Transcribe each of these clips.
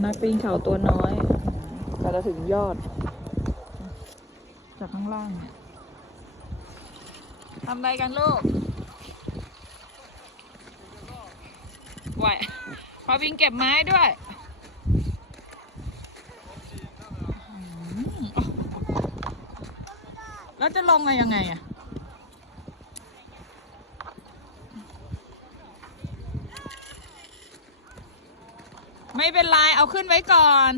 นักปีนเขาตัวน้อยกว่าจะถึงยอด จากข้างล่างเนี่ยทำอะไรกันลูกไหวพอวิงเก็บไม้ด้วยอืมแล้วจะลงไงยังไงอะ ไม่เป็นไรเอาขึ้นไว้ก่อน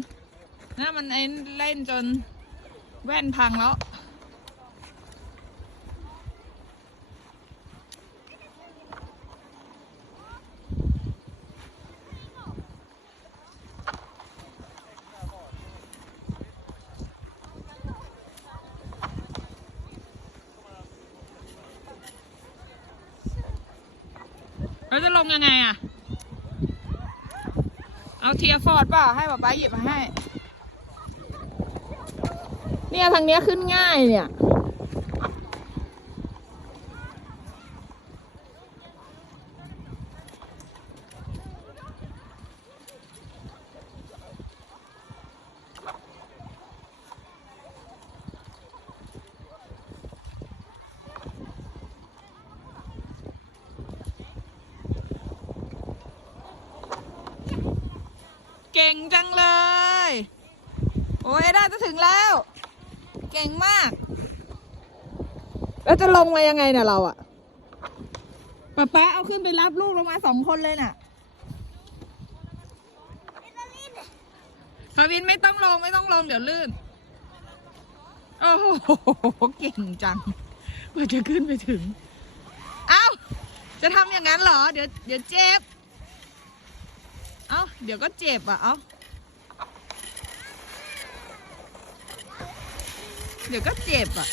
นะมันไอ้เล่นจนแว่นพังแล้วเราจะลงยังไงอะ เอาเทียร์ฟอร์ดเปล่าให้ป๊าป๊าหยิบมาให้ เนี่ยทางเนี้ยขึ้นง่ายเนี่ย เก่งจังเลย โอ้ยได้จะถึงแล้ว เก่งมาก แล้วจะลงมายังไงเนี่ยเราอะป๊าป๊าเอาขึ้นไปรับลูกลงมาสองคนเลยน่ะพาวินไม่ต้องลงไม่ต้องลงเดี๋ยวลื่น โอ้โหเก่งจังกว่าจะขึ้นไปถึง เอ้า จะทำอย่างนั้นเหรอ เดี๋ยวเดี๋ยวเจ็บ เดี๋ยวก็เจ็บอะ เอ้า เดี๋ยวก็เจ็บอะ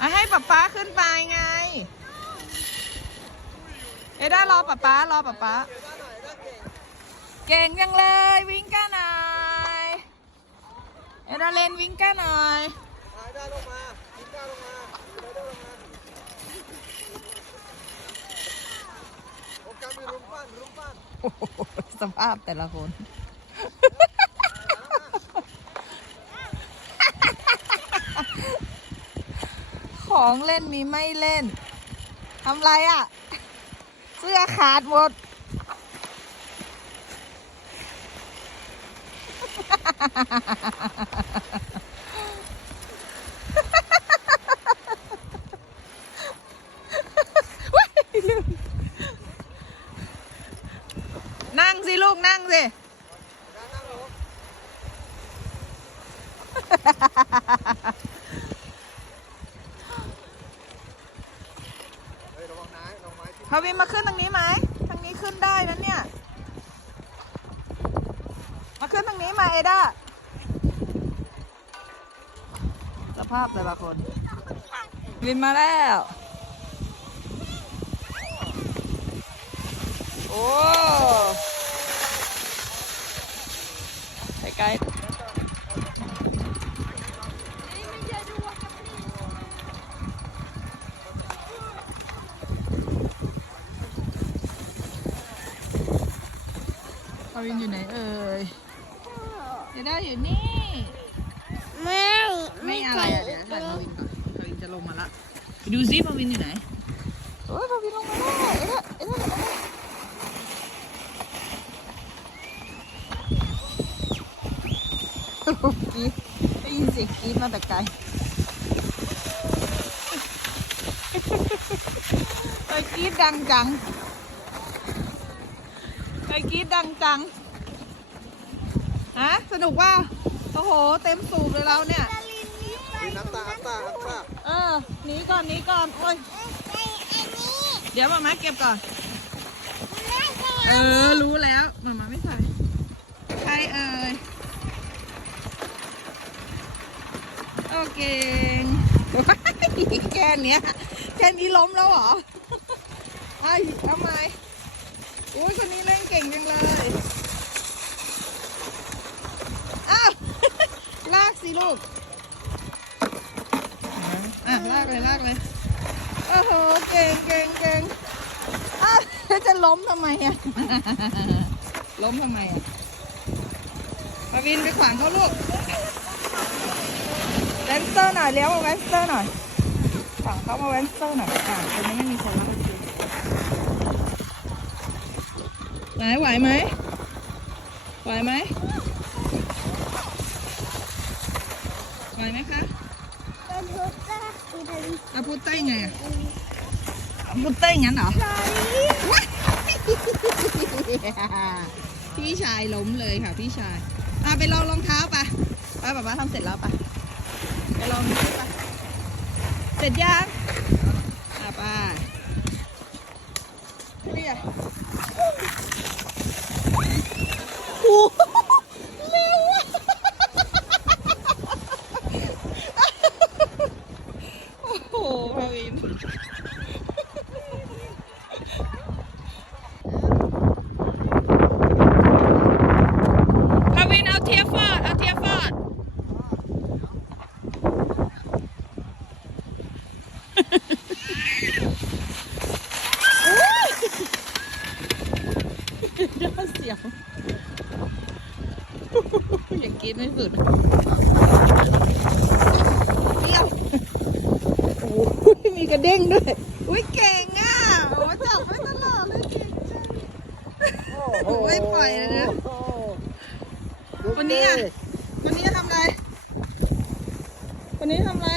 อะให้ป๊าป๊าขึ้นไปไง เอด้ารอป๊าป๊ารอป๊าป๊าเก่งจังเลยวิ่งกันหน่อยเอด้าเล่นวิ่งกันหน่อยได้ลงมาได้ลงมาได้ลงมาโอกาสมีรุมปั้นรุมปั้น สภาพแต่ละคน ของเล่นมีไม่เล่น ทำไรอะ เสื้อขาดหมดนั่งสิลูก นั่งสิเฮ้ยระวังนะระวังไม้ที่พาวินมาขึ้นทางนี้ไหมทางนี้ขึ้นได้นะเนี่ย มาขึ้นทางนี้มาเอด้าสภาพแต่ละคนวินมาแล้ว โอ้ ไกลๆพาวินอยู่ไหนเอ่ยเอด้าอยู่นี่ ไม่ ไม่อะไรอะเดี๋ยวถ่ายพาวินก่อนพาวินจะลงมาละไปดูซิพาวินอยู่ไหน โอ้ยพาวินลงมาแล้วเอ๊ะเอ๊ะ ลูกกีได้ยินเสียงกีมาแต่ไกลไปกีดดังจังไปกีดดังจังฮะสนุกว่าโอ้โห เต็มสูบเลยเราเนี่ยน้ำตาน้ำตาน้ำตาเออหนีก่อนหนีก่อนโอ้ยเดี๋ยวมามาเก็บก่อน เออ รู้แล้วมามาไม่ใส่ใครเออ เคว้ายแค่เนี้ยแค่นี้ล้มแล้วเหรอไอ้ทำไมอุ้ยคนนี้เล่นเก่งจังเลยอ้าวลากสิลูกอะลากเลยลากเลยโอ้โหเก่งเก่งเก่งอ้าวจะล้มทำไมอะล้มทำไมอะมาวินไปขวางเขาลูก แวนสเตอร์หน่อยเลี้ยวมาแวนสเตอร์หน่อยขวางเขามาแวนสเตอร์หน่อยอ่าตรงนี้ไม่มีคนแล้วโอเคไหนไหวไหมไหวไหมไหวไหมคะเอาพูดใต้ไงอะเอาพูดใต้งั้นเหรอพี่ชายล้มเลยค่ะพี่ชายอะไปลองรองเท้าไปไปป๊าป้าทำเสร็จแล้วป่ะไปลองดูไปเสร็จยังอะป้าเรียโอ้โหเร็วอะโอ้โหพาวิน พาวินเอาเทียฟอดเอาเทียฟอด ยอดเสียว อย่ากินไม่สุดเปรี้ยวโอ้ยมีกระเด้งด้วย อุ้ยเก่งอะโอ้จับไว้ตลอดเลยเก่งจังไม่ปล่อยเลยนะ วันนี้อะวันนี้ทำอะไร วันนี้ทำอะไร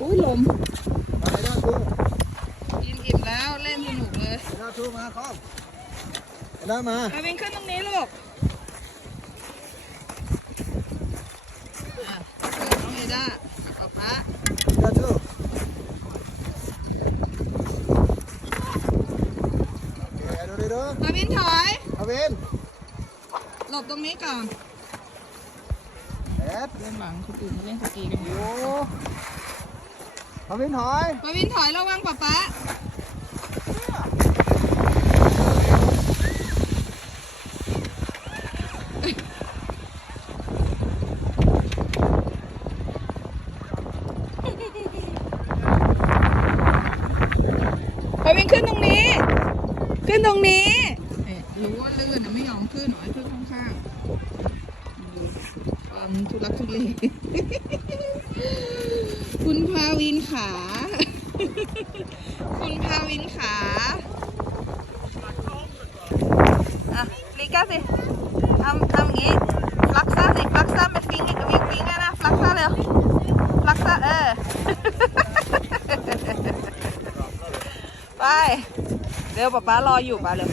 อุ้ยลมมาไอ้ด้านทูกินอิ่มแล้วเล่นสนุกเลยไอ้ด้านทูมาคอมไอ้ด้านมามาวินขึ้นตรงนี้ลูกอะเปิดน้องเอด้ากับป๊าป๊า ไอ้ด้านทูโอเคดูดิดู มาวินถอย เอาเวน หลบต รงนี้ก่อนแอดเล่นหลังคนอื่นมาเล่นสกีกันอยู่โอ้เอาเวนถอยมาวินถอยระวังป๊าป๊ามาวินขึ้นตรงนี้ ขึ้นตรงนี้เอ๊ะรู้ว่าลื่นนะไม่ยอม ขึ้นหน่อยขึ้นข้างๆดูความทุลักทุเลคุณพาวินขา คุณพาวินขาอะลิก้าสิทำทำงี้ฟลักซ่าสิฟลักซ่าเป็นฟิงอีกวิงวิ่งนะฟลักซ่าเร็วฟลักซ่าเออไปเร็วป๊าป๊ารออยู่ป๊าเร็ว